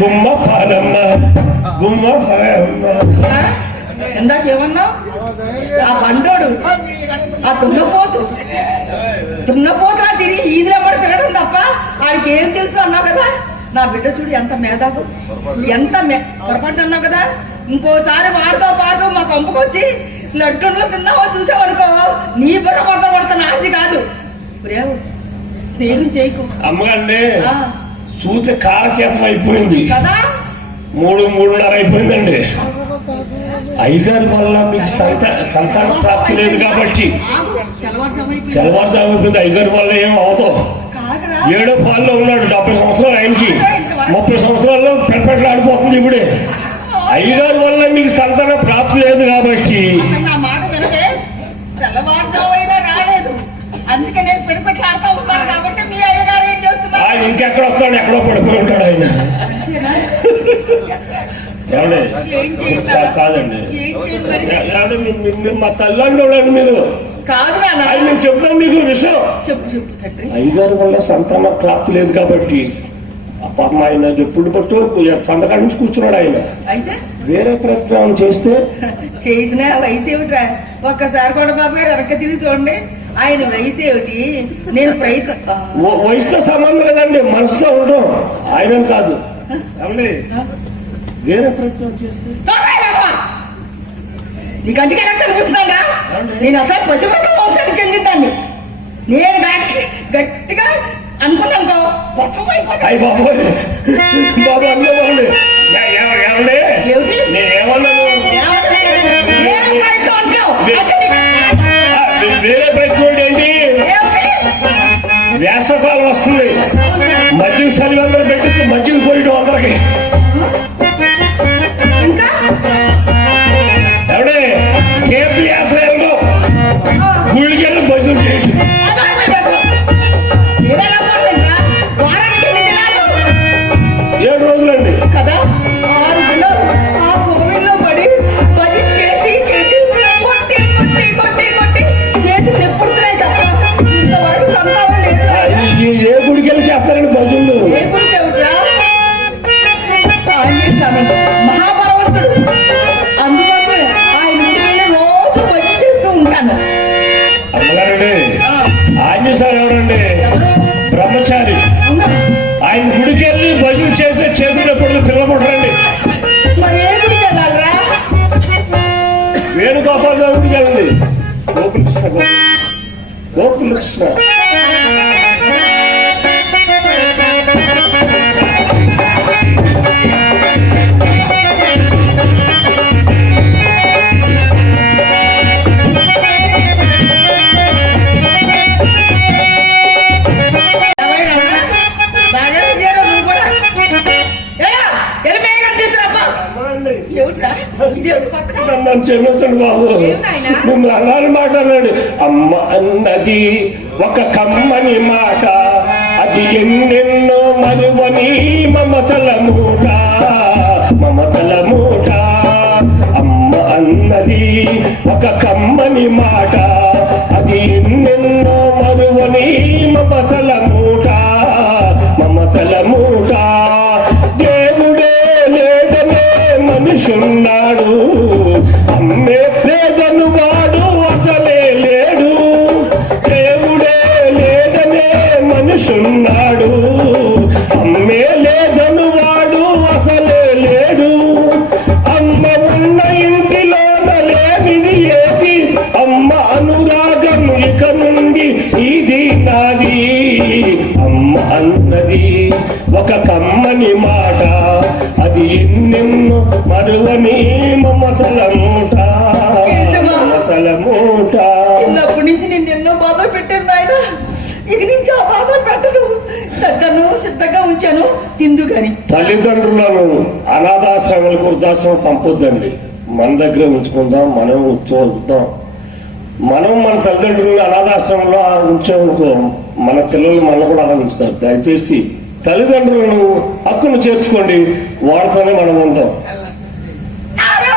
గుమ్మ పాలమ్మ గుమ్మ పాలమ్మ. ఆ? ఏమన్నావు ఆ బండోడు ఆ దున్నపోతు దున్నపోతులా తిరిగి ఈదిలో పడి తిరగడం తప్ప ఆడికి ఏం తెలుసు అన్నావు కదా నా బిడ్డ చూడు ఎంత మేధావు ఎంత మే- పొరపాటు అన్నావు కదా ఇంకోసారి వాడితో పాటు మా కంపుకొచ్చి లడ్డులో తిన్నావో చూసావనుకో నీ కొత్త కొడుతున్నా అది కాదు స్నేహం చేయకు అమ్మగాండి ఆ, చూస్తే కాలశేషం అయిపోయింది. మూడు మూడున్నర అయిపోయిందండి. అయ్యగారి వల్ల మీకు సంత సంతాన ప్రాప్తి లేదు కాబట్టి. ఆగు, తెల్లవారుజాము అయిపోయింది. అయ్యగారి వల్ల ఏం అవదు. ఏడో పాల్లో ఉన్నాడు. డెబ్బై సంవత్సరాలు ఆయనకి. ముప్పై సంవత్సరాల్లో పెంపట్లాడిపోతుంది ఇప్పుడే. అయ్యగారి వల్ల మీకు సంతాన ప్రాప్తి లేదు కాబట్టి. అందుకే నేను పిడిపెట్లు ఆడుతూ ఉన్నాను కాబట్టి మీ అయ్యగారు ఆయన ఇంకెక్కడ వస్తాడు ఎక్కడో పడిపోయి ఉంటాడు ఆయన. కాదండి? మీ- తల్లండి వాళ్ళండి మీరు? ఆయన నేను చెప్తాను మీకు విషయం. చెప్పు చెప్పు తండ్రి. అయ్యగారి వల్ల సంతాన ప్రాప్తి లేదు కాబట్టి పాపం ఆయన ఎప్పుడు పట్టు సంతకాల నుంచి కూర్చున్నాడు ఆయన. అయితే? వేరే ప్రయత్నం చేస్తే చేసిన వయసు ఏమిట్రా? ఒక్కసారి కూడా బాబు గారు వెనక తిరిగి చూడండి. ఆయన వయసు ఏమిటి? నేను ప్రయత్నం వయసుతో సంబంధం లేదండి మనసుతో ఉండటం. ఆయన కాదు. వేరే ప్రయత్నం చేస్తే? నీ కంటికి ఎలా కనిపిస్తున్నాడా నేను అసలు ప్రతిపక్ష వంశానికి చెందిద్దాన్ని నేను గట్టి గట్టిగా అనుకున్నాను వసం అయిపోతా అయ్యి బాబోయ్. సకాలం వస్తుంది. మజ్జిగ చలివి అందరూ పెట్టి మజ్జిగ మరి ఏ గుడికి వెళ్ళాలిరా? వేణుగోపాల గోకులకృష్ణ గోకుల- గోకులకృష్ణ. నన్ను క్షమించండి బాబు మాట్లాడాడు అమ్మ అన్నది ఒక కమ్మని మాట. అది ఎన్నెన్నో మరువని మమసల మూట మమసల మూట అమ్మ అన్నది ఒక కమ్మని మాట. అది ఎన్నెన్నో మరువని మమసల మూట మమసల మూట ఒక కమ్మని మాట. అది ఎన్నెన్నో మరువని మమసల మూట. మమసల మూట. చిన్నప్పటి నుంచి నేను ఎన్నో బాధలు పెట్టాను నాయన. ఇక నుంచి ఆ బాధలు పెట్టను. శ్రద్ధను సిద్ధంగా ఉంచాను. తిందు గాని. తల్లిదండ్రులను అనాథాశ్రమాలకు వృద్ధాశ్రమం పంపొద్దండి. మన దగ్గర ఉంచుకుందాం మనం చూద్దాం మనం మన తల్లిదండ్రులను అనాథాశ్రమంలో ఉంచామనుకో మన పిల్లలు మన కూడా అలా ఉంచుతారు. దయచేసి తల్లిదండ్రులను హక్కును చేర్చుకోండి. వాడితోనే మనం ఉంటాం. ఆరు,